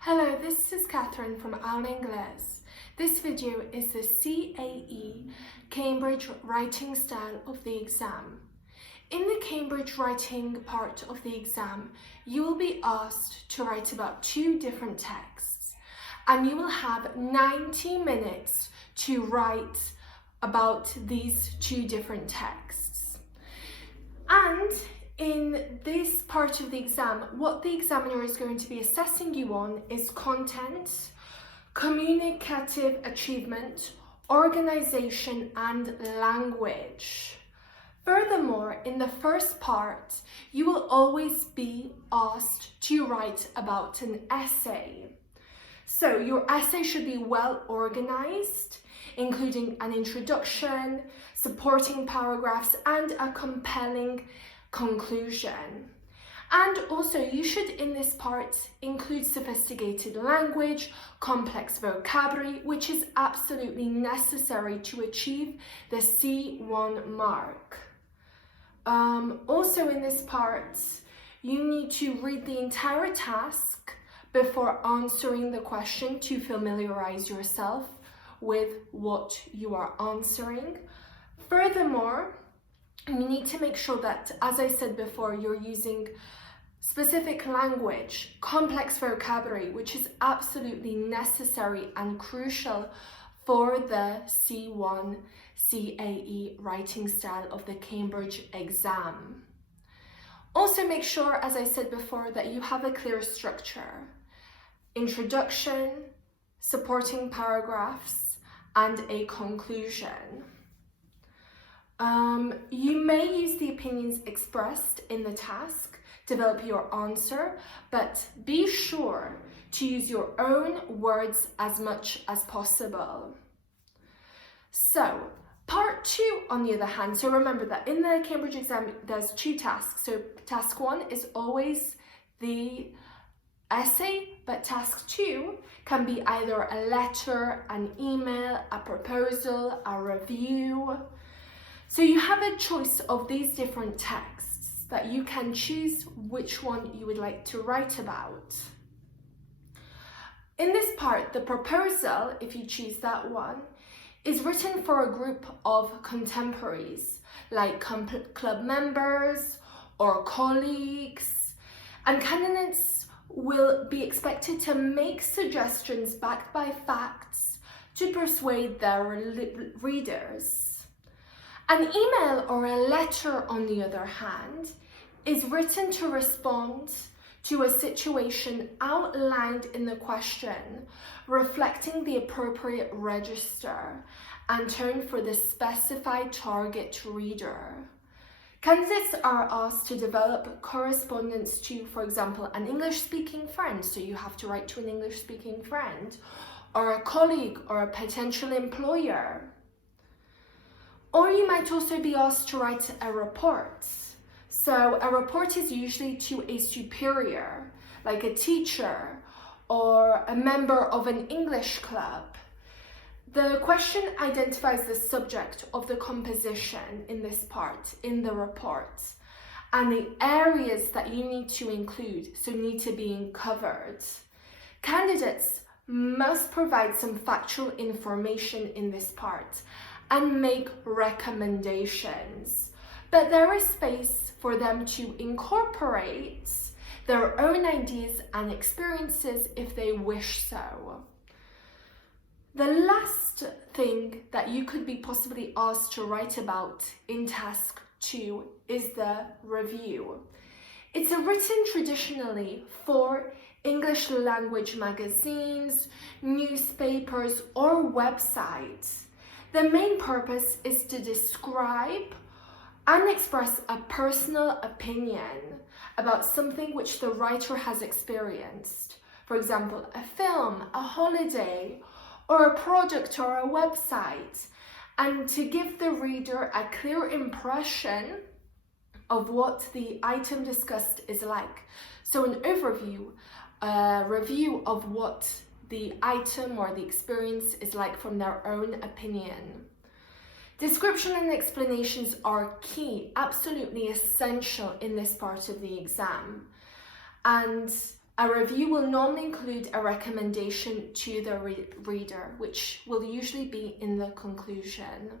Hello, this is Kathryn from Aula Inglés. This video is the CAE Cambridge writing style of the exam. In the Cambridge writing part of the exam, you will be asked to write about 2 different texts, and you will have 90 minutes to write about these 2 different texts. And in this part of the exam, what the examiner is going to be assessing you on is content, communicative achievement, organization, and language. Furthermore, in the first part, you will always be asked to write about an essay. So your essay should be well organized, including an introduction, supporting paragraphs, and a compelling conclusion. And also you should in this part include sophisticated language, complex vocabulary, which is absolutely necessary to achieve the C1 mark. Also in this part, you need to read the entire task before answering the question to familiarize yourself with what you are answering. Furthermore, you need to make sure that, as I said before, you're using specific language, complex vocabulary, which is absolutely necessary and crucial for the C1 CAE writing style of the Cambridge exam. Also make sure, as I said before, that you have a clear structure: introduction, supporting paragraphs, and a conclusion. You may use the opinions expressed in the task to develop your answer, but be sure to use your own words as much as possible. So, part 2 on the other hand, so remember that in the Cambridge exam there's 2 tasks. So task 1 is always the essay, but task 2 can be either a letter, an email, a proposal, a review. So you have a choice of these different texts that you can choose which one you would like to write about. In this part, the proposal, if you choose that one, is written for a group of contemporaries, like club members or colleagues, and candidates will be expected to make suggestions backed by facts to persuade their readers. An email or a letter, on the other hand, is written to respond to a situation outlined in the question, reflecting the appropriate register and tone for the specified target reader. Candidates are asked to develop correspondence to, for example, an English-speaking friend, so you have to write to an English-speaking friend, or a colleague or a potential employer. Or you might also be asked to write a report. So a report is usually to a superior, like a teacher or a member of an English club. The question identifies the subject of the composition in this part, in the report, and the areas that you need to include, so need to be covered. Candidates must provide some factual information in this part and make recommendations, but there is space for them to incorporate their own ideas and experiences if they wish so. The last thing that you could be possibly asked to write about in task 2 is the review. It's written traditionally for English language magazines, newspapers, or websites. The main purpose is to describe and express a personal opinion about something which the writer has experienced. For example, a film, a holiday, or a product or a website, and to give the reader a clear impression of what the item discussed is like. So an overview, a review of what the item or the experience is like from their own opinion. Description and explanations are key, absolutely essential in this part of the exam. And A review will normally include a recommendation to the reader, which will usually be in the conclusion.